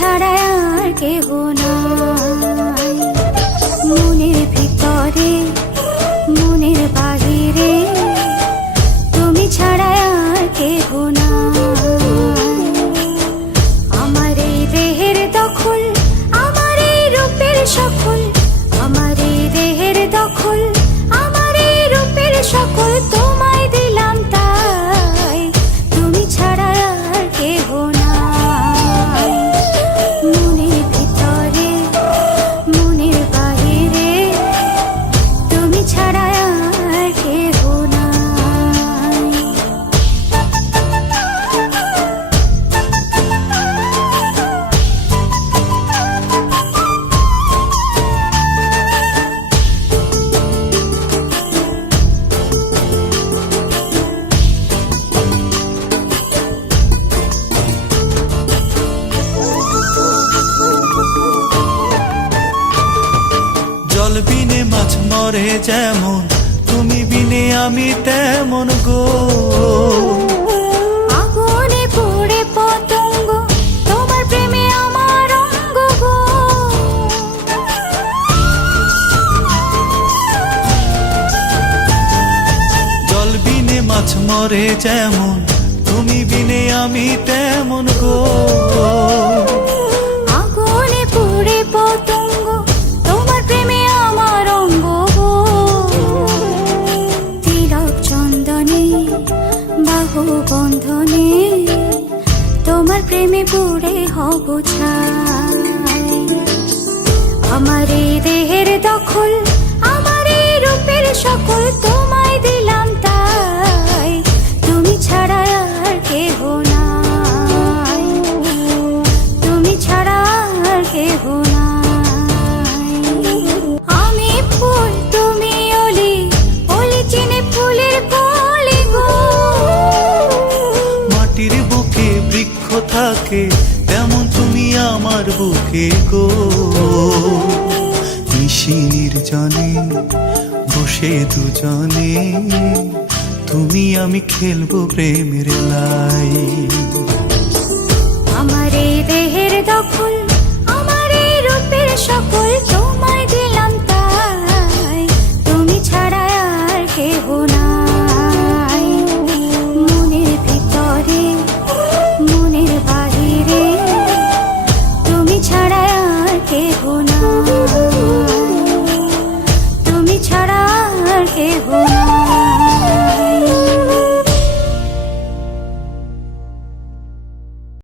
ছাড়া আর কেহ নাই। মনের ভিতরে মনের বাহিরে তুমি ছাড়া আর কেহ নাই। আমার এই দেহের দখল, আমার এই রূপের সকল, আমার এই দেহের দখল, আমার এই রূপের সকল তোমায় দিলাম তাই, তুমি ছাড়া আর কেহ নাই। মনের ভিতরে মনের বাহিরে তুমি ছাড়া আর কেহ নাই। জল বিনে মাছ মরে যেমন, তুমি বিনে আমি তেমন গো। আগুনে পুড়ে পতঙ্গ, তোমার প্রেমে আমার অঙ্গ গো। জল বিনে মাছ মরে যেমন, তুমি বিনে আমি তেমন গো। আগুনে পুড়ে পতঙ্গ, তোমার প্রেমে আমার অঙ্গ গো। তিলক চন্দনে বাহু বন্ধনে তোমার প্রেমে পুড়ে হব ছাই। আমার এই দেহের দখল, আমার এই রূপের সকল তোমায় দিলাম তাই, তুমি ছাড়া আর কেহ নাই, তুমি ছাড়া আর কেহ নাই। আমি ফুল তুমি অলি, অলি চিনে ফুলের কলি গো। মাটির বুকে বৃক্ষ থাকে তেমন তুমি আমার বুকে গো। নিশি নির্জনে বসে দুজনে তুমি আমি খেলবো প্রেমের লাই। আমার এই দেহের দখল, আমার এই রূপের সকল তোমায় দিলাম তাই, তুমি ছাড়া আর কেহ নাই। মনের ভিতরে মনের বাহিরে তুমি ছাড়া আর কেহ নাই, তুমি ছাড়া আর কেহ নাই।